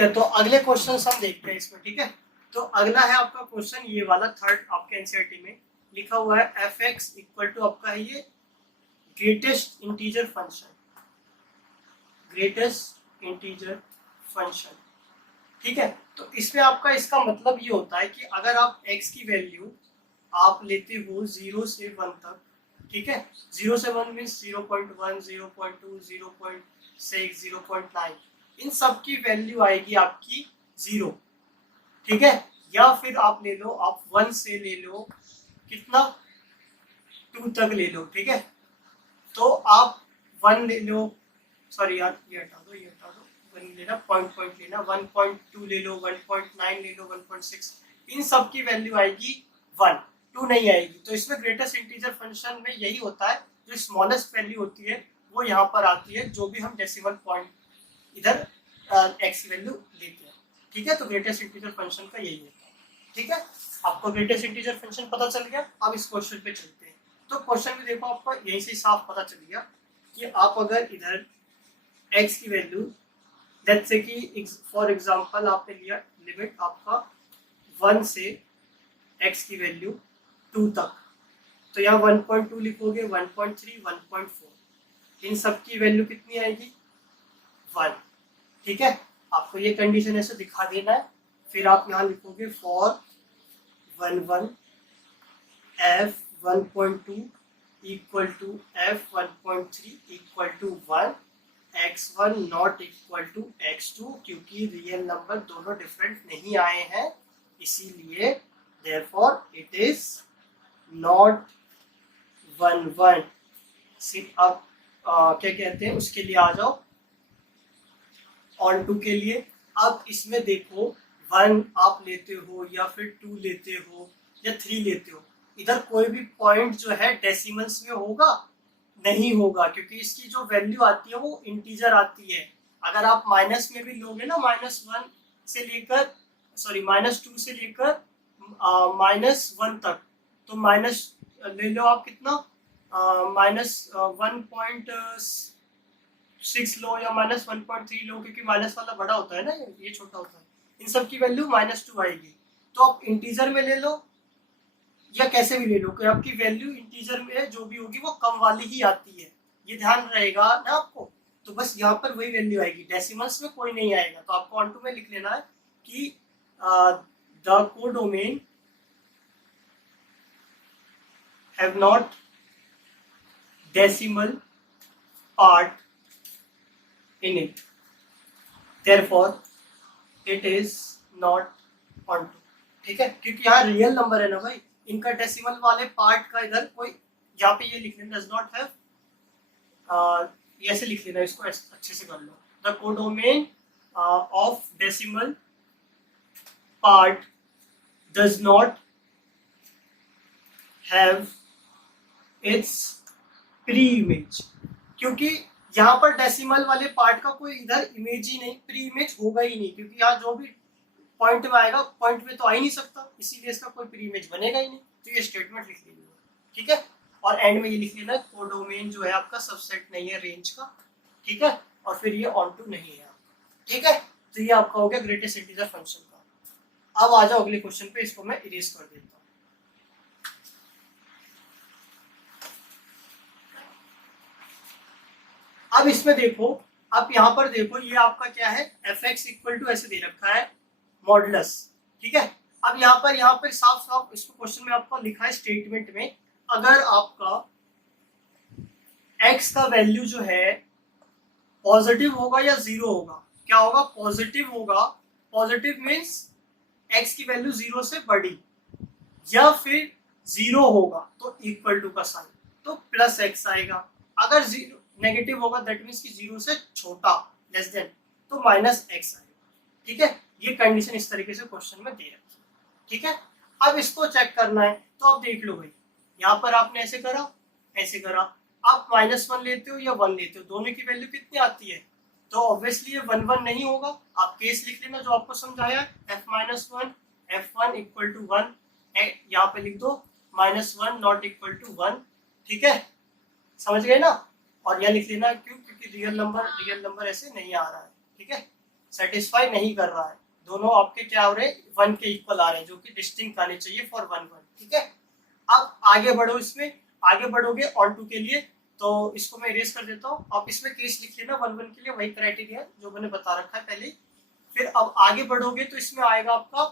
है, तो अगले क्वेश्चन हम देखते हैं इसमें। ठीक है, तो अगला है आपका क्वेश्चन ये वाला थर्ड आपके एनसीईआरटी में लिखा हुआ है एफ एक्स इक्वल टू आपका है ये greatest integer function, greatest integer function. ठीक है, तो इसमें आपका इसका मतलब ये होता है कि अगर आप x की वैल्यू आप लेते हो 0 से 1 तक, ठीक है, 0 से 1 मीन्स 0.1, 0.2, 0.6, 0.9, इन सब की वैल्यू आएगी आपकी 0। ठीक है, या फिर आप ले लो, आप 1 से ले लो कितना 2 तक ले लो। ठीक है, तो आप 1 ले लो, सॉरी यार ये हटा दो, ये हटा दो, 1 लेना, पॉइंट लेना, 1.2 ले लो, 1.9 ले लो, 1.6, इन सब की वैल्यू आएगी 1, 2 नहीं आएगी। तो इसमें ग्रेटेस्ट इंटीजर फंक्शन में यही होता है, जो स्मॉलेस्ट वैल्यू होती है वो यहाँ पर आती है, जो भी हम डेसिमल पॉइंट इधर x की वैल्यू लेते हैं। ठीक है, तो ग्रेटेस्ट इंटीजर फंक्शन का यही होता है। ठीक है, आपको ग्रेटेस्ट इंटीजर फंक्शन पता चल गया। अब इस क्वेश्चन पे चलते हैं। तो क्वेश्चन में देखो आपको यहीं से साफ पता चल गया कि आप अगर इधर x की वैल्यू लेट्स से कि फॉर एग्जांपल आपने लिया लिमिट आपका 1 से x की वैल्यू 2 तक, तो यहाँ 1.2 लिखोगे, 1.3, 1.4, इन सब की वैल्यू कितनी आएगी 1। ठीक है, आपको ये कंडीशन ऐसे दिखा देना है। फिर आप यहाँ लिखोगे for 1 f 1.2 equal to f 1.3 equal to 1, x1 not equal to x2, क्योंकि रियल नंबर दोनों डिफरेंट नहीं आए हैं, इसीलिए देयरफॉर इट इज नॉट 1 1। सिर्फ आप क्या कहते हैं उसके लिए आ जाओ, ऑन टू के लिए। अब इसमें देखो 1 आप लेते हो या फिर 2 लेते हो या 3 लेते हो, इधर कोई भी पॉइंट जो है डेसिमल्स में होगा नहीं होगा, क्योंकि इसकी जो वैल्यू आती है वो इंटीजर आती है। अगर आप माइनस में भी लोगे ना, -1 से लेकर सॉरी -2 से लेकर -1 तक, तो माइनस ले लो आप कितना -1.6 लो या -1.3 लो, क्योंकि माइनस वाला बड़ा होता है ना, ये छोटा होता है। इन सब की वैल्यू -2 आएगी। तो आप इंटीजर में ले लो या कैसे भी ले लो कि आपकी वैल्यू इंटीजर में जो भी होगी वो कम वाली ही आती है, ये ध्यान रहेगा ना आपको। तो बस यहाँ पर वही वैल्यू आएगी, डेसिमल्स में कोई नहीं आएगा। तो आपको ऑन टू में लिख लेना है कि the codomain have not decimal part in it, therefore it is not onto। ठीक है, क्योंकि यहाँ रियल नंबर है ना भाई, इनका डेसिमल वाले पार्ट का इधर कोई, यहाँ पे ये लिख लेना डज नॉट हैव, ऐसे लिख लेना, इसको अच्छे से कर लो, the codomain of decimal part does not have its preimage, क्योंकि यहाँ पर डेसिमल वाले पार्ट का कोई इधर इमेज ही नहीं, प्री इमेज होगा ही नहीं, क्योंकि यहाँ जो भी पॉइंट में आएगा पॉइंट में तो आ ही नहीं सकता, इसीलिए इसका कोई प्री इमेज बनेगा ही नहीं। तो ये स्टेटमेंट लिख लेना, ठीक है। और एंड में ये लिख लेना कोडोमेन जो है आपका सबसेट नहीं है रेंज का, ठीक है, और फिर ये ऑन टू नहीं है आपका, ठीक है। तो ये आपका हो गया ग्रेटेस्ट इंटीजर फंक्शन का। अब आ जाओ अगले क्वेश्चन पे, इसको मैं इरेज कर देता हूँ। अब इसमें देखो, अब यहाँ पर देखो, ये आपका क्या है, एफ एक्स इक्वल टू ऐसे दे रखा है मॉडुलस, ठीक है। अब यहाँ पर साफ साफ इसको क्वेश्चन में आपको लिखा है स्टेटमेंट में, अगर आपका x का वैल्यू जो है पॉजिटिव होगा या जीरो होगा, क्या होगा, पॉजिटिव होगा, पॉजिटिव मीन्स x की वैल्यू 0 से बड़ी, या फिर 0 होगा तो इक्वल टू का साइन, तो प्लस x आएगा। अगर जीरो नेगेटिव होगा दैट मीन्स कि 0 से छोटा लेस देन, तो माइनस x आएगा, ठीक है। ये कंडीशन इस तरीके से क्वेश्चन में दे रखी है, ठीक है। अब इसको चेक करना है, तो आप देख लो भाई, यहाँ पर आपने ऐसे करा, ऐसे करा, आप -1 लेते हो या 1 लेते हो, दोनों की वैल्यू कितनी आती है, तो ऑब्वियसली ये 1 1 नहीं होगा। आप केस लिख लेना जो आपको समझाया, f-1 f1 इक्वल टू 1, यहाँ पे लिख दो -1 नॉट इक्वल टू 1, ठीक है, समझ गए ना। और यह लिख लेना क्यों, क्योंकि रियल नंबर ऐसे नहीं आ रहा है, ठीक है। सेटिस्फाई नहीं कर रहा है, दोनों आपके क्या हो रहे हैं, 1 के इक्वल आ रहे हैं, जो कि डिस्टिंक्ट आने चाहिए फॉर 1 1। ठीक है, अब आगे बढ़ो, इसमें आगे बढ़ोगे ऑन टू के लिए, तो इसको मैं इरेज कर देता हूँ। आप इसमें केस लिख लेना 1 1 के लिए, वही क्राइटेरिया जो मैंने बता रखा है पहले ही। फिर अब आगे बढ़ोगे तो इसमें आएगा आपका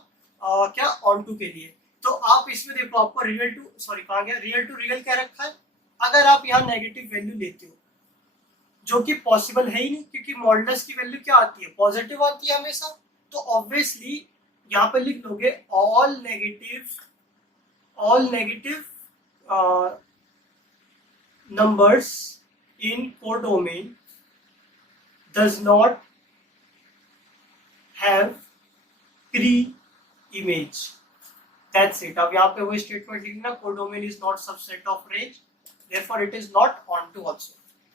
क्या, ऑन टू के लिए। तो आप इसमें देखो, आपको रियल टू, सॉरी कहाँ गया, रियल टू रियल क्या रखा है। अगर आप यहाँ नेगेटिव वैल्यू लेते हो, जो कि पॉसिबल है ही नहीं, क्योंकि मॉडुलस की वैल्यू क्या आती है, पॉजिटिव आती है हमेशा। तो ऑब्वियसली यहाँ पे लिख लोगे all negative numbers in codomain does not have pre-image. That's it. अब यहाँ पे वो स्टेटमेंट लिखना, codomain is not subset of range, therefore it is not onto also.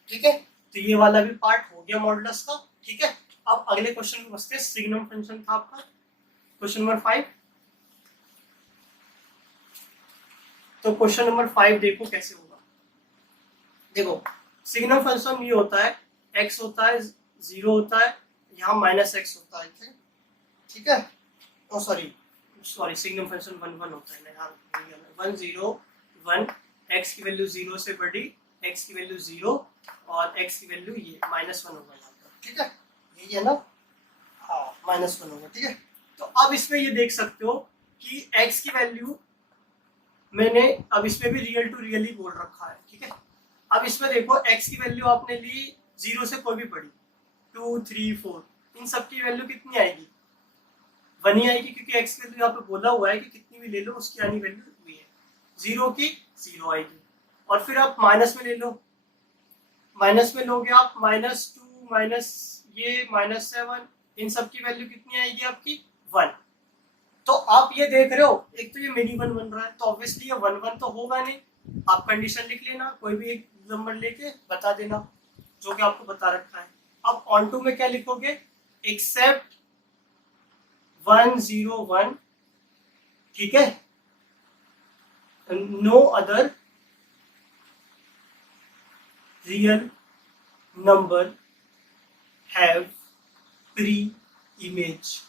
ठीक है, तो ये वाला भी पार्ट हो गया मॉडुलस का। ठीक है, अब अगले क्वेश्चन में बसते हैं। सिग्नम फंक्शन था आपका क्वेश्चन नंबर 5। तो क्वेश्चन नंबर 5 देखो कैसे होगा। देखो, सिग्नम फंक्शन ये होता है, x होता है 0 होता है, यहाँ -x होता है। ठीक है, ओ सॉरी सिग्नम फंक्शन 1 1 होता है ना यार, 1 0 1, x की वैल्यू 0 से बड़ी, x की वैल्यू 0 और x की वैल्यू ये -1 होगा यहाँ पर। ठीक है, यही है ना, हाँ -1 होगा। ठीक है, तो अब इसमें ये देख सकते हो कि x की वैल्यू मैंने अब इसमें भी रियल टू रियल ही बोल रखा है। ठीक है, अब इसमें देखो x की वैल्यू आपने ली 0 से कोई भी बड़ी, 2 3 4, इन सब की वैल्यू कितनी आएगी, 1 ही आएगी, क्योंकि x की वैल्यू यहाँ पे बोला हुआ है कि कितनी भी ले लो उसकी आनी वैल्यू हुई है, 0 की 0 आएगी। और फिर आप माइनस में ले लो, माइनस में लोगे आप -2 माइनस ये -7, इन सब की वैल्यू कितनी आएगी आपकी 1। तो आप ये देख रहे हो, एक तो ये मिनी 1 बन रहा है, तो ऑब्वियसली ये 1 1 तो होगा नहीं। आप कंडीशन लिख लेना, कोई भी एक नंबर लेके बता देना जो कि आपको बता रखा है। अब ऑन टू में क्या लिखोगे, एक्सेप्ट 1 0 1, ठीक है, no other real number have pre image.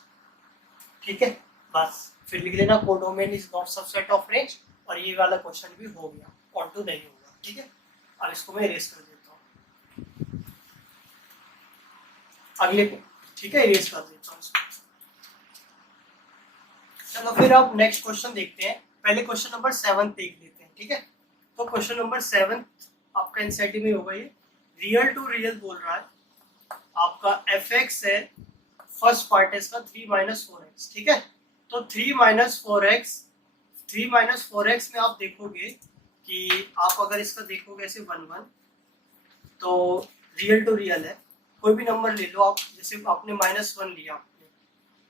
ठीक है, बस फिर लिख लेना codomain is not subset of range, और ये वाला क्वेश्चन भी हो गया, ऑन टू नहीं होगा। ठीक है, अब इसको मैं इरेज कर देता हूँ अगले को। ठीक है, इरेज कर देता हूँ इसको। चलो फिर अब नेक्स्ट क्वेश्चन देखते हैं। पहले क्वेश्चन नंबर 7 देख लेते हैं। ठीक है, तो क्वेश्चन नंबर 7 आपका एनसीईआरटी में होगा। ये रियल टू रियल बोल रहा है, आपका fx है, फर्स्ट पार्ट है इसका 3 - 4x। ठीक है, तो 3 - 4x में आप देखोगे कि आप अगर इसका देखोगे ऐसे 1 1, तो रियल टू रियल है, कोई भी नंबर ले लो आप, जैसे आपने -1 लिया, आपने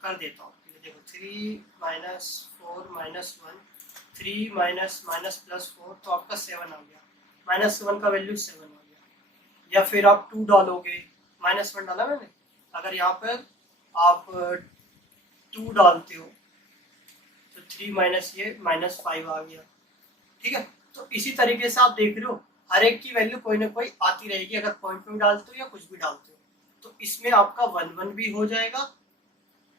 कर देता हूँ, देखो 3 - 4 - 1, 3 -4, तो आपका 7 आ गया, -7 का वैल्यू 7 आ गया। या फिर आप 2 डालोगे, -1 डाला मैंने, अगर यहाँ पर आप 2 डालते हो तो 3 माइनस ये -5 आ गया। ठीक है, तो इसी तरीके से आप देख रहे हो हर एक की वैल्यू कोई ना कोई आती रहेगी, अगर पॉइंट में डालते हो या कुछ भी डालते हो। तो इसमें आपका 1 1 भी हो जाएगा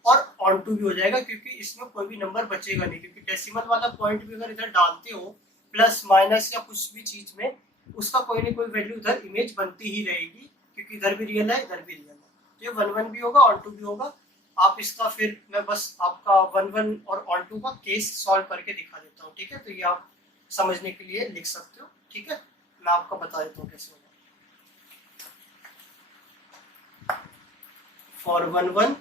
और ऑन टू भी हो जाएगा, क्योंकि इसमें कोई भी नंबर बचेगा नहीं, क्योंकि डेसिमल वाला पॉइंट भी अगर इधर डालते हो प्लस माइनस या कुछ भी चीज में, उसका कोई ना कोई वैल्यू इधर इमेज बनती ही रहेगी, क्योंकि इधर भी रियल है इधर भी रियल है। तो ये 1 1 भी होगा, ऑन टू भी होगा। आप इसका फिर मैं बस आपका 1 1 और ऑन टू का केस सॉल्व करके दिखा देता हूँ। ठीक है, तो ये आप समझने के लिए लिख सकते हो। ठीक है, मैं आपको बता देता हूँ कैसे होगा। फॉर 1 1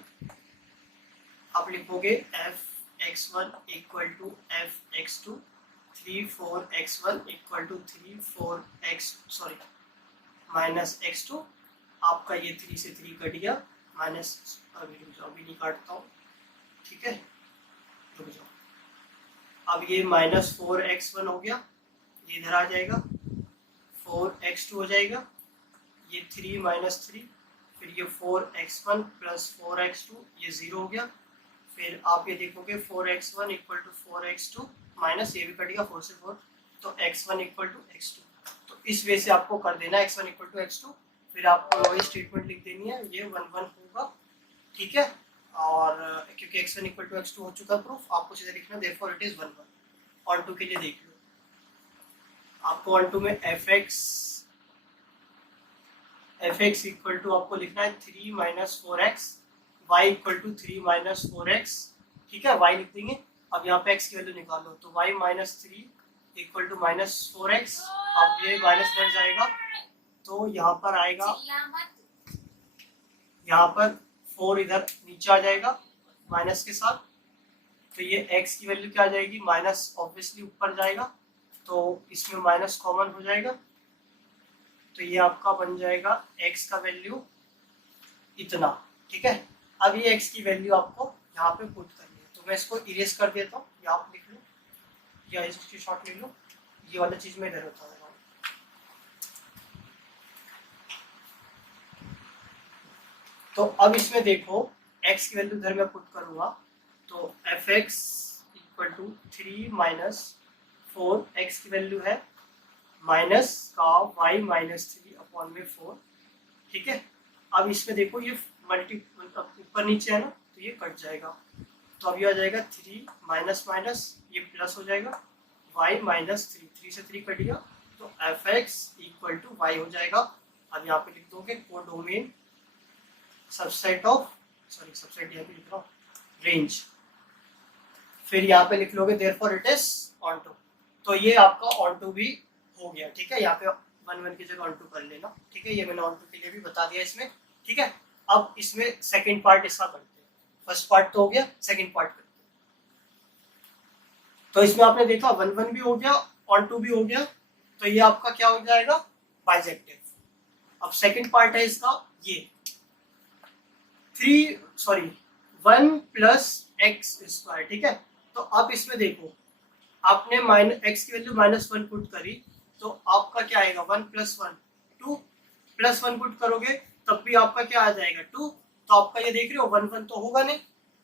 आप लिखोगे f(x1) = f(x2), 3 4 x1 = 3 4 -x2। आपका ये 3 से 3 कट गया, माइनस, अभी नहीं काटता हूँ। ठीक है, रुक जाओ। अब ये -4x1 हो गया, ये इधर आ जाएगा, 4x2 हो जाएगा, ये 3 - 3, फिर ये 4x1 + 4x2, ये 0 हो गया। फिर आप ये देखोगे 4x1 = 4x2 माइनस ये भी कट गया 4 से 4, तो x1 = x2। तो इस वे से आपको कर देना x1 = x2। फिर आपको वही स्टेटमेंट लिख देनी है, ये 1 1 होगा, ठीक है। और क्योंकि x1 इक्वल टू x2 हो चुका प्रूफ, आपको सीधे लिखना therefore it is 1 1। Onto के लिए देख लो, आपको ऑन टू में fx इक्वल टू आपको लिखना है 3 minus 4x, y equal to 3 minus 4x, ठीक है, y लिख देंगे। अब यहाँ पे x की वैल्यू निकालो, तो y minus 3 equal to minus 4x। अब ये माइनस बढ़ जाएगा तो यहाँ पर आएगा, यहाँ पर 4 इधर नीचे आ जाएगा माइनस के साथ, तो ये x की वैल्यू क्या आ जाएगी, माइनस ऑब्वियसली ऊपर जाएगा, तो इसमें माइनस कॉमन हो जाएगा, तो ये आपका बन जाएगा x का वैल्यू इतना, ठीक है। अब ये x की वैल्यू आपको यहाँ पे पुट करनी है, तो मैं इसको इरेज कर देता हूँ, या आप लिख लो या इसकी शॉर्ट ले लो, ये वाला चीज में इधर होता है। तो अब इसमें देखो x की वैल्यू इधर मैं पुट करूंगा, तो fx equal to 3 minus 4, x की वैल्यू है माइनस का y माइनस 3 अपॉन में 4, ठीक है। अब इसमें देखो ये ऊपर नीचे है ना, तो ये कट जाएगा, तो अब ये आ जाएगा 3 माइनस माइनस, ये प्लस हो जाएगा y माइनस 3, 3 से 3 कट गया, तो fx इक्वल टू y हो जाएगा। अब यहाँ पे लिख दोगे कोडोमेन सबसेट ऑफ, सबसेट यहाँ पे लिख रहा हूँ रेंज, फिर यहाँ पे लिख लोगे therefore it is onto, तो ये आपका ऑन टू भी हो गया, ठीक है। यहाँ पे 1 1 की जगह ऑन टू कर लेना, ठीक है, ये मैंने ऑन टू के लिए भी बता दिया इसमें, ठीक है। अब इसमें सेकंड पार्ट इसका करते हैं, फर्स्ट पार्ट तो हो गया, सेकंड पार्ट करते हैं। तो इसमें आपने देखा 1 1 भी हो गया, ऑन टू भी हो गया, तो ये आपका क्या हो जाएगा, बाइजेक्टिव। अब सेकंड पार्ट है इसका ये 1 प्लस एक्स स्क्वायर, ठीक है। तो अब इसमें देखो आपने एक्स की वैल्यू -1 पुट करी, तो आपका क्या आएगा 1 प्लस 1 2, प्लस 1 पुट करोगे तब भी आपका क्या आ जाएगा 2, तो आपका ये देख रहे हो 1 1 तो होगा नहीं,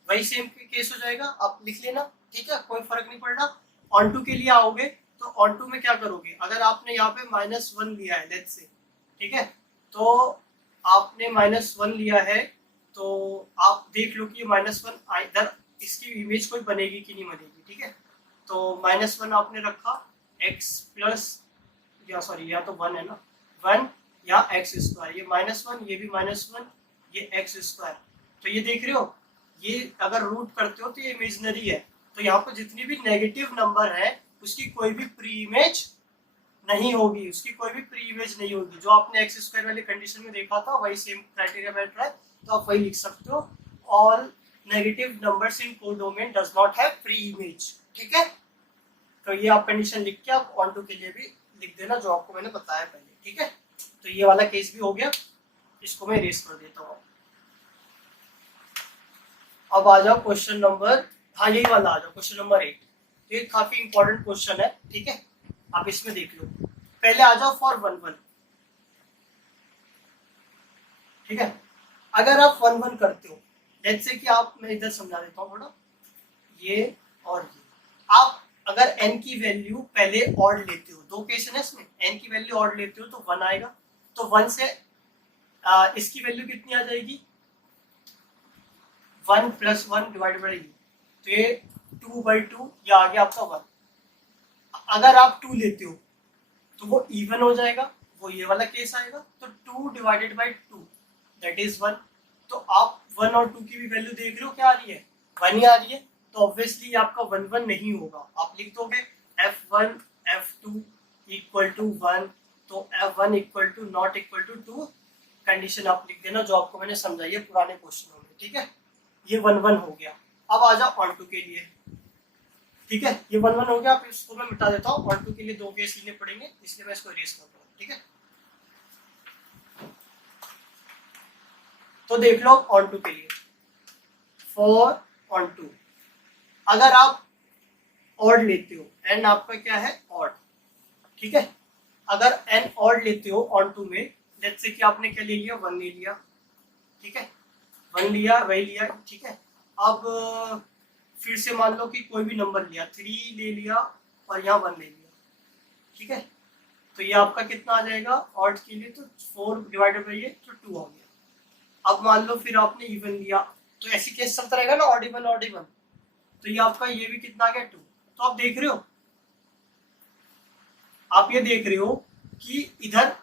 वही सेम केस हो जाएगा, आप लिख लेना, ठीक है, कोई फर्क नहीं पड़ रहा। ऑन टू के लिए आओगे तो ऑन टू में क्या करोगे, अगर आपने यहाँ पे -1 लिया है लेट्स से, ठीक है, तो आपने -1 लिया है, तो आप देख लो कि -1 इधर इसकी इमेज कोई बनेगी कि नहीं बनेगी, ठीक है। तो -1 आपने रखा x प्लस या तो 1 है ना, 1 या x स्क्वायर, ये -1 ये भी -1 ये x स्क्वायर, तो ये देख रहे हो, ये अगर रूट करते हो तो ये इमेजनरी है, तो यहाँ पर जितनी भी नेगेटिव नंबर है उसकी कोई भी प्री इमेज नहीं होगी, उसकी कोई भी प्री इमेज नहीं होगी। जो आपने एक्स स्क्वायर वाली कंडीशन में देखा था वही सेम क्राइटेरिया बैठ रहा है, तो आप वही लिख सकते हो, all negative numbers in codomain does not have pre image, ठीक है। तो ये आप कंडीशन लिख के आप ऑन टू के लिए भी लिख देना जो आपको मैंने बताया पहले, ठीक है। तो ये वाला केस भी हो गया, इसको मैं इरेज कर देता हूँ। अब आ जाओ क्वेश्चन नंबर, हाँ यही वाला आ जाओ, क्वेश्चन नंबर 8। ये काफी इंपॉर्टेंट क्वेश्चन है, ठीक है, आप इसमें देख लो। पहले आ जाओ फॉर 1 1, ठीक है। अगर आप 1 1 करते हो, लेट्स से कि आप, मैं इधर समझा देता हूँ थोड़ा, ये और ये, आप अगर n की वैल्यू पहले ऑड लेते हो, दो केस है ना इसमें, n की वैल्यू ऑड लेते हो तो 1 आएगा, तो 1 से इसकी वैल्यू कितनी आ जाएगी 1 प्लस 1 डिवाइड बाई, तो ये 2/2, ये आ गया आपका 1। अगर आप 2 लेते हो तो वो इवन हो जाएगा, वो ये वाला केस आएगा, तो 2 डिवाइडेड बाई 2 दैट इज 1। तो आप 1 और 2 की भी वैल्यू देख रहे हो क्या आ रही है, 1 ही आ रही है, तो ऑब्वियसली आपका 1 1 नहीं होगा, आप लिख दोगे f1 f2 इक्वल टू 1, तो f1 equal to not equal to 2 condition आप लिख देना जो आपको मैंने समझाई है पुराने क्वेश्चनों में, ठीक है। ये 1 1 हो गया। अब आ जाओ ऑन टू के लिए, ठीक है, ये 1 1 हो गया, फिर इसको मैं मिटा देता हूँ, ऑन टू के लिए दो केस लेने पड़ेंगे, इसलिए मैं इसको इरेज करता हूँ, ठीक है। तो देख लो ऑन टू के लिए, फॉर ऑन टू अगर आप ऑड लेते हो, एन आपका क्या है ऑड, ठीक है। अगर एन ऑड लेते हो ऑन टू में, लेट्स से कि आपने क्या ले लिया 1 ले लिया, ठीक है, 1 लिया वही लिया, ठीक है। अब फिर से मान लो कि कोई भी नंबर लिया, 3 ले लिया और यहाँ 1 ले लिया, ठीक है, तो ये आपका कितना आ जाएगा ऑड के लिए, तो 4 डिवाइडेड बाई ये तो 2 आ गया। अब मान लो फिर आपने इवन लिया, तो ऐसी केस चलता रहेगा ना, ऑड इवन ऑड इवन। तो ये आपका ये भी कितना आ गया 2। तो आप देख रहे हो, आप ये देख रहे हो कि इधर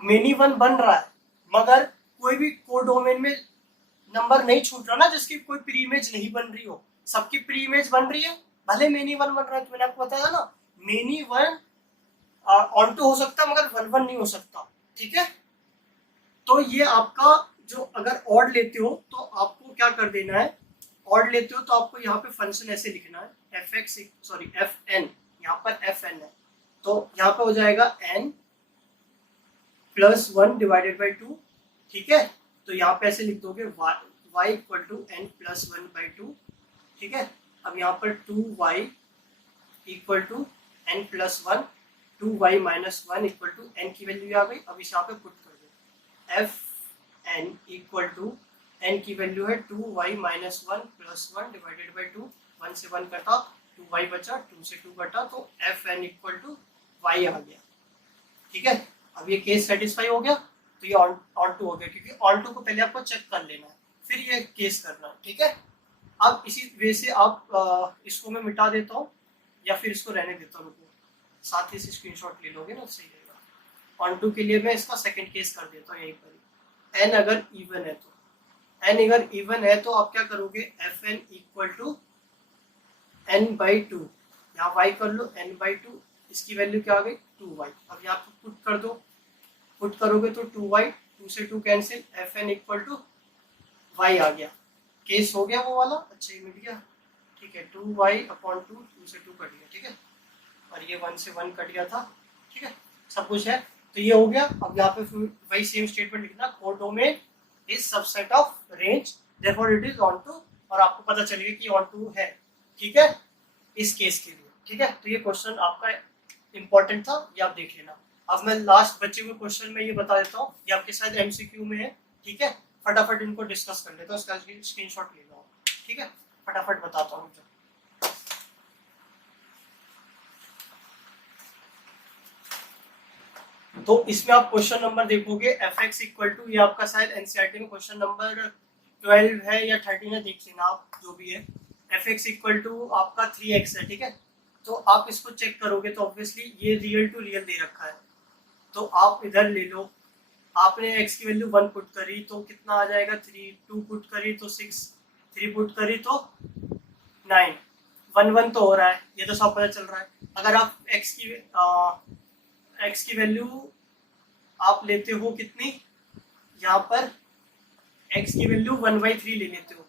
मेनी वन बन रहा है मगर कोई भी कोडोमेन में नंबर नहीं छूट रहा ना जिसकी कोई प्री इमेज नहीं बन रही हो, सबकी प्री इमेज बन रही है, भले मेनी वन बन रहा है। तो मैंने आपको बताया ना, मेनी वन ऑन टू हो सकता है मगर वन वन नहीं हो सकता, ठीक है। तो ये आपका जो अगर ऑड लेते हो तो आपको क्या कर देना है, ऑड लेते हो तो आपको यहाँ पे फंक्शन ऐसे लिखना है, F X sorry F N, यहाँ पर एफ एन है तो यहाँ पे हो जाएगा N plus one divided by two, ठीक है। तो यहाँ पे ऐसे लिख दोगे Y equal to N plus one by two, ठीक है। अब यहाँ पर two Y equal to N plus one, two Y minus one equal to N की वैल्यू आ गई। अब इसे यहाँ पे पुट कर दो, F N equal to N की वैल्यू है two Y minus one plus one divided by two, one से वन कटा, टू वाई बचा, टू से टू कटा, तो F N equal to Y आ गया, ठीक है। अब ये केस सेटिस्फाई हो गया तो ये ऑन टू हो गया, क्योंकि ऑन टू को पहले आपको चेक कर लेना है फिर ये केस करना है, ठीक है। अब इसी वे से आप इसको मैं मिटा देता हूँ या फिर इसको रहने देता हूँ, साथ ही से स्क्रीनशॉट ले लोगे ना, सही रहेगा। ऑन टू के लिए मैं इसका सेकंड केस कर देता हूँ यहीं पर। एन अगर इवन है तो, एन अगर इवन है तो आप क्या करोगे, F N equal to N by two, यहाँ वाई कर लो एन बाई टू, इसकी वैल्यू क्या आ गई 2y। अब यहाँ पे पुट कर दो, पुट करोगे तो 2y, 2 से 2 cancel, F N equal to Y आ गया, केस हो गया वो वाला, अच्छा ये मिल गया, ठीक है। 2y अपॉन 2, 2 से 2 कट गया, ठीक है, और ये 1 से 1 कट गया था, ठीक है, सब कुछ है। तो ये हो गया। अब यहाँ पे वही सेम स्टेटमेंट लिखना, codomain is subset of range therefore it is onto, और आपको पता चलेगा कि ऑन टू है, ठीक है, इस केस के लिए, ठीक है। तो ये क्वेश्चन आपका इंपॉर्टेंट था, ये आप देख लेना। अब मैं लास्ट बचे हुए क्वेश्चन में ये बता देता हूँ, ये आपके साथ एमसीक्यू में है, ठीक है। फटाफट इनको डिस्कस कर लेता हूँ, इसका स्क्रीनशॉट ले लो, ठीक है, फटाफट बताता हूँ। तो इसमें आप क्वेश्चन नंबर देखोगे, एफ एक्स इक्वल टू, ये आपका शायद एनसीईआरटी में क्वेश्चन नंबर 12 है या 13 है, देख लेना आप जो भी है। एफ एक्स इक्वल टू आपका 3x है, ठीक है। तो आप इसको चेक करोगे तो ऑब्वियसली ये रियल टू रियल दे रखा है, तो आप इधर ले लो, आपने x की वैल्यू 1 पुट करी तो कितना आ जाएगा 3, 2 पुट करी तो 6, 3 पुट करी तो 9, 1 1 तो हो रहा है, ये तो सब पता चल रहा है। अगर आप x की वैल्यू आप लेते हो कितनी, यहाँ पर x की वैल्यू 1/3 ले लेते हो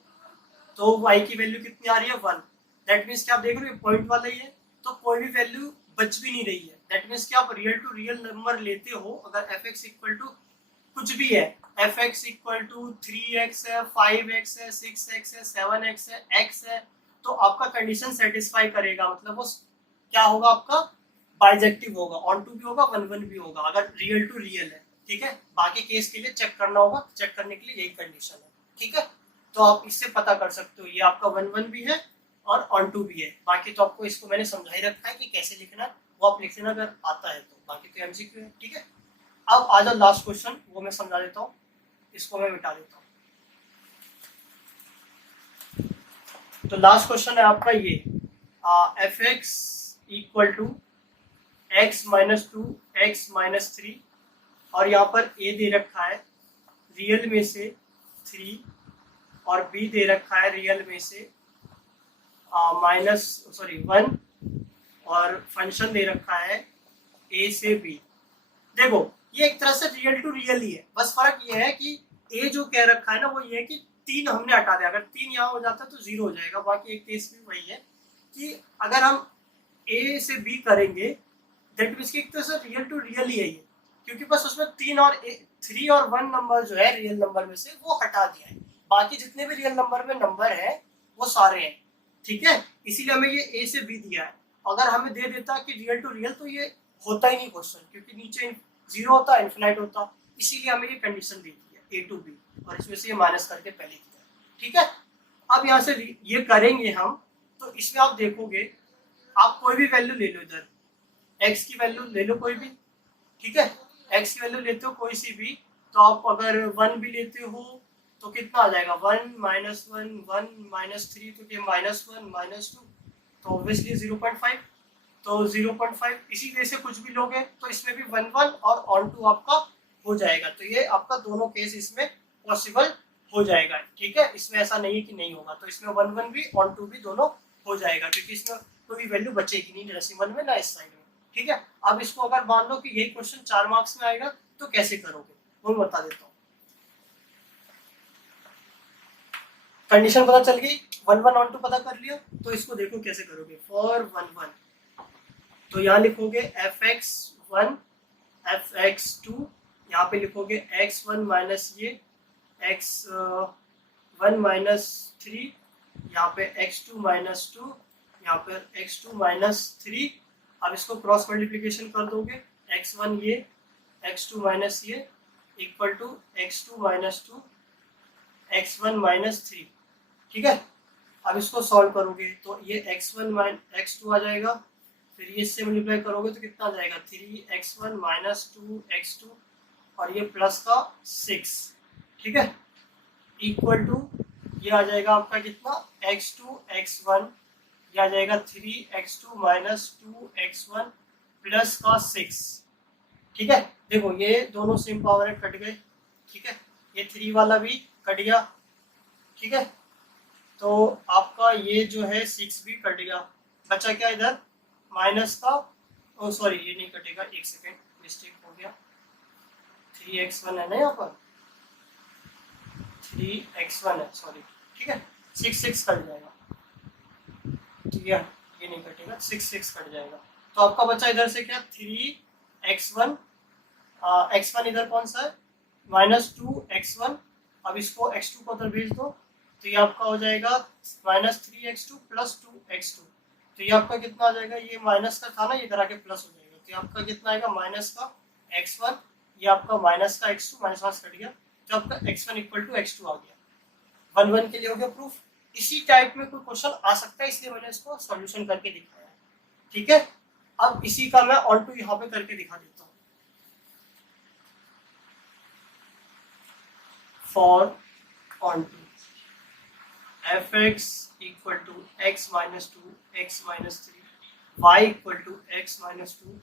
तो y की वैल्यू कितनी आ रही है 1। दैट मीन्स कि आप देख रहे हो पॉइंट वाला ही है तो कोई भी वैल्यू बच भी नहीं रही है। दैट मीन्स कि आप रियल टू रियल नंबर लेते हो, अगर एफ एक्स इक्वल टू कुछ भी है, F X equal to 3x है, 5x है, 6x है, 7x है, x है, तो आपका कंडीशन सेटिस्फाई करेगा, मतलब वो क्या होगा, आपका बाइजेक्टिव होगा, ऑन टू भी होगा, 1 1 भी होगा, अगर रियल टू रियल है, ठीक है। बाकी केस के लिए चेक करना होगा, चेक करने के लिए यही कंडीशन है, ठीक है। तो आप इससे पता कर सकते हो ये आपका 1 1 भी है और ऑन टू भी है। बाकी तो आपको इसको मैंने समझा ही रखा है कि कैसे लिखना है, वो आप लिख लेना अगर आता है तो, बाकी तो एमसीक्यू है, ठीक है। अब आ जाओ लास्ट क्वेश्चन, वो मैं समझा देता हूँ, इसको मैं मिटा देता हूँ। तो लास्ट क्वेश्चन है आपका ये, F X equal to X minus two X minus three, और यहाँ पर ए दे रखा है रियल में से 3 और बी दे रखा है रियल में से -1, और फंक्शन दे रखा है ए से बी। देखो ये एक तरह से रियल टू रियल ही है, बस फर्क ये है कि ए जो कह रखा है ना वो ये है कि 3 हमने हटा दिया, अगर 3 यहाँ हो जाता तो 0 हो जाएगा। बाकी एक केस भी वही है कि अगर हम ए से बी करेंगे दैट मीन्स कि एक तरह से रियल टू रियल ही है ये, क्योंकि बस उसमें 3 और 1 नंबर जो है रियल नंबर में से वो हटा दिया है, बाकी जितने भी रियल नंबर में नंबर है वो सारे हैं, ठीक है। इसीलिए हमें ये ए से बी दिया है। अगर हमें दे देता कि रियल टू रियल तो ये होता ही नहीं क्वेश्चन, क्योंकि नीचे 0 होता, इन्फिनाइट होता, इसीलिए हमें ये कंडीशन दी है ए टू बी, और इसमें से ये माइनस करके पहले किया, ठीक है। अब यहाँ से ये करेंगे हम, तो इसमें आप देखोगे आप कोई भी वैल्यू ले लो, इधर एक्स की वैल्यू ले लो कोई भी, ठीक है। एक्स की वैल्यू लेते हो कोई सी भी, तो आप अगर 1 भी लेते हो तो कितना आ जाएगा 1 माइनस 1 1 माइनस 3 तो ये माइनस 1 माइनस 2 तो ऑब्वियसली 0.5 तो 0.5 इसी वजह से कुछ भी लोगे तो इसमें भी 1 1 और ऑन टू आपका हो जाएगा। तो ये आपका दोनों केस इसमें पॉसिबल हो जाएगा। ठीक है, इसमें ऐसा नहीं है कि नहीं होगा, तो इसमें 1 1 भी ऑन टू भी दोनों हो जाएगा क्योंकि इसमें कोई वैल्यू बचेगी नहीं डेसिमल में ना इस साइड में। ठीक है, अब इसको अगर मान लो कि यही क्वेश्चन 4 मार्क्स में आएगा तो कैसे करोगे वो बता देता हूँ। कंडीशन पता चल गई, 1 1 ऑन टू पता कर लिया, तो इसको देखो कैसे करोगे। फॉर 1 1 तो यहाँ लिखोगे fx1 fx2, यहाँ पे लिखोगे x1 माइनस ये x1 माइनस 3, यहाँ पे x2 माइनस 2, यहाँ पे x2 माइनस 3। अब इसको क्रॉस मल्टीप्लीकेशन कर दोगे, x1 ये x2 माइनस ये equal to x2 minus 2 x1 minus 3। ठीक है, अब इसको सॉल्व करोगे तो ये x1 माइनस x2 आ जाएगा, फिर ये इससे मल्टीप्लाई करोगे तो कितना आ जाएगा 3x1 माइनस 2x2 और ये प्लस का 6। ठीक है, इक्वल टू ये आ जाएगा आपका कितना x2 x1, ये आ जाएगा 3x2 माइनस 2x1 प्लस का 6। ठीक है, देखो ये दोनों सेम पावर कट गए। ठीक है, ये 3 वाला भी कट गया। ठीक है, तो आपका ये जो है 6 भी कट गया, बचा क्या इधर माइनस का, ओ सॉरी ये नहीं कटेगा, एक सेकेंड मिस्टेक हो गया, 3x1 है ना यहाँ पर, 3x1 है सॉरी। ठीक है, 6 6 कट जाएगा, ठीक है ये नहीं कटेगा, 6 6 कट जाएगा। तो आपका बचा इधर से क्या 3x1, x1 इधर कौन सा है माइनस 2x1, अब इसको x2 को उधर भेज दो तो ये आपका हो जाएगा माइनस 3x2 प्लस 2x2। तो ये आपका कितना आ जाएगा, ये माइनस का था ना, ये इधर आके प्लस हो जाएगा, तो आपका कितना आएगा माइनस का x1, ये आपका माइनस का x2, माइनस माइनस कट गया तो आपका x1 इक्वल टू x2 आ गया। 1 1 के लिए हो गया प्रूफ। इसी टाइप में कोई क्वेश्चन आ सकता है इसलिए मैंने इसको सॉल्यूशन करके दिखाया है। ठीक है, अब इसी का मैं ऑन टू यहाँ पे करके दिखा देता हूँ। For onto fx equal to x minus 2 x minus 3 y equal to x minus 2।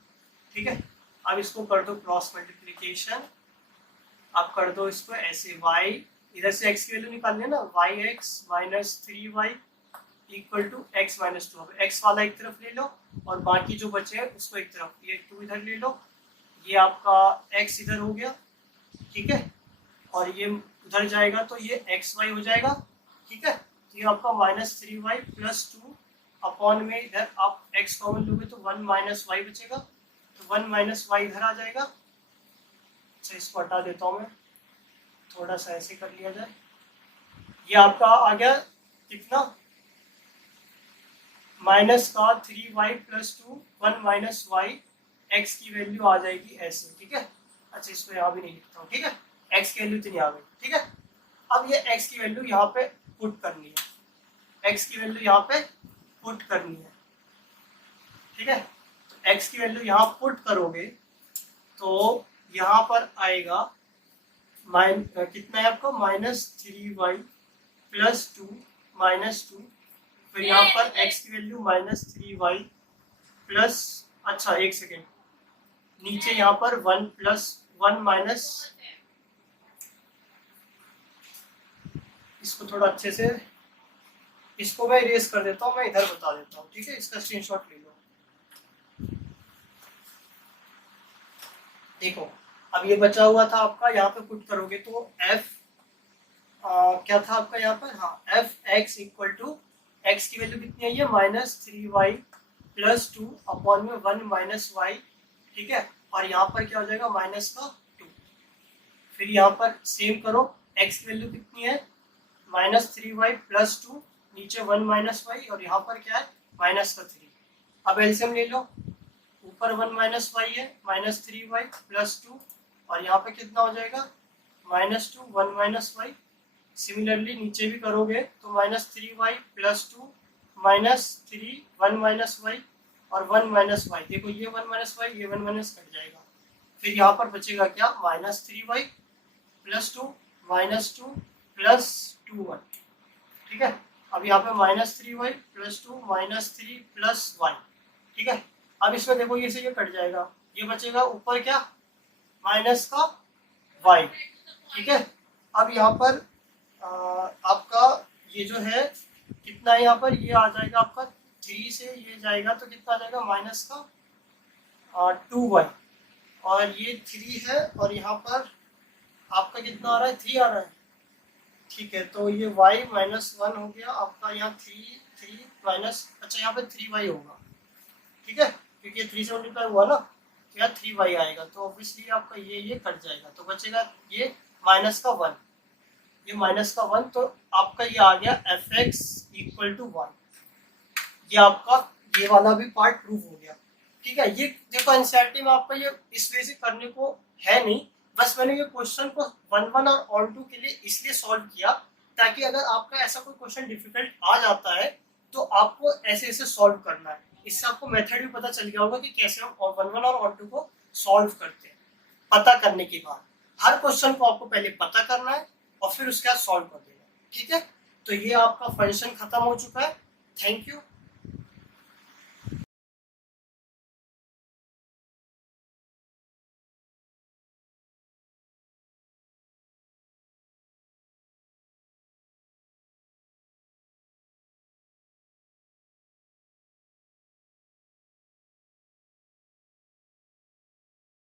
ठीक है, अब इसको कर दो क्रॉस मल्टीप्लीकेशन, अब कर दो इसको ऐसे y इधर से x की वैल्यू निकालनी है ना, yx minus 3y equal to x minus 2। अब x वाला एक तरफ ले लो और बाकी जो बचे हैं उसको एक तरफ, ये 2 इधर ले लो, ये आपका x इधर हो गया। ठीक है, और ये उधर जाएगा तो ये xy हो जाएगा। ठीक है, तो ये आपका माइनस 3y प्लस 2 अपॉन में इधर आप x कॉमन लोगे तो 1 माइनस y बचेगा, तो 1 माइनस y इधर आ जाएगा। अच्छा इसको हटा देता हूँ मैं, थोड़ा सा ऐसे कर लिया जाए, ये आपका आ गया कितना माइनस का 3y plus 2 1 minus y, x की वैल्यू आ जाएगी ऐसे। ठीक है, अच्छा इसको यहाँ भी नहीं लिखता हूँ। ठीक है, x की वैल्यू इतनी आ गई। ठीक है, अब ये x की वैल्यू यहाँ पे पुट करनी है, x की वैल्यू यहाँ पे पुट करनी है। ठीक है, तो x की वैल्यू यहाँ पुट करोगे तो यहाँ पर आएगा कितना है आपका माइनस 3y प्लस 2 माइनस 2, फिर यहाँ पर x की वैल्यू माइनस 3y प्लस, अच्छा एक सेकेंड, नीचे यहाँ पर 1 प्लस 1 माइनस, इसको थोड़ा अच्छे से इसको मैं इरेज कर देता हूँ, मैं इधर बता देता हूँ। ठीक है, इसका स्क्रीनशॉट ले लो। देखो अब ये बचा हुआ था आपका, यहाँ पे पुट करोगे तो f क्या था आपका यहाँ पर, हाँ F X equal to X की वैल्यू कितनी आई है माइनस 3y प्लस 2 अपॉन में 1 माइनस y। ठीक है, और यहाँ पर क्या हो जाएगा माइनस का 2, फिर यहाँ पर सेम करो, x की वैल्यू कितनी है माइनस 3y प्लस 2, नीचे 1 माइनस y और यहाँ पर क्या है माइनस का 3। अब एलसीएम ले लो, ऊपर 1 माइनस y है माइनस 3y प्लस 2 और यहाँ पे कितना हो जाएगा माइनस 2 1 माइनस y। सिमिलरली नीचे भी करोगे तो minus 3y plus 2 minus 3 1 minus y और 1 माइनस y। देखो ये 1 माइनस y ये 1 माइनस कट जाएगा, फिर यहाँ पर बचेगा क्या minus 3y plus 2 minus 2 plus 2y, ठीक है। अब यहाँ पे -3y प्लस 2 -3 प्लस y, ठीक है। अब इसमें देखो ये से ये कट जाएगा, ये बचेगा ऊपर क्या माइनस का y, ठीक है। अब यहाँ पर आपका ये जो है कितना है, यहाँ पर ये आ जाएगा आपका 3 से ये जाएगा तो कितना आ जाएगा माइनस का 2y, और ये 3 है और यहाँ पर आपका कितना आ रहा है 3 आ रहा है, ठीक है। तो ये y -1 हो गया आपका, यहाँ 3 माइनस, अच्छा यहाँ पे 3y होगा, ठीक है, क्योंकि 3 से मल्टीप्लाई हुआ ना, तो यहाँ 3y आएगा, तो ऑब्वियसली आपका ये कट जाएगा, तो बचेगा ये -1, ये -1, तो आपका ये आ गया fx = 1। ये आपका ये वाला भी पार्ट प्रूव हो गया, ठीक है। ये देखो एनसीईआरटी में आपका ये इस वे से करने को है नहीं, बस मैंने ये क्वेश्चन को 1 और ऑल 2 के लिए इसलिए सॉल्व किया ताकि अगर आपका ऐसा कोई क्वेश्चन डिफिकल्ट आ जाता है तो आपको ऐसे ऐसे सॉल्व करना है। इससे आपको मेथड भी पता चल गया होगा कि कैसे हम 1 और ऑल 2 को सॉल्व करते हैं। पता करने के बाद हर क्वेश्चन को आपको पहले पता करना है और फिर उसके बाद सॉल्व कर देना, ठीक है। तो ये आपका फंक्शन खत्म हो चुका है। Thank you.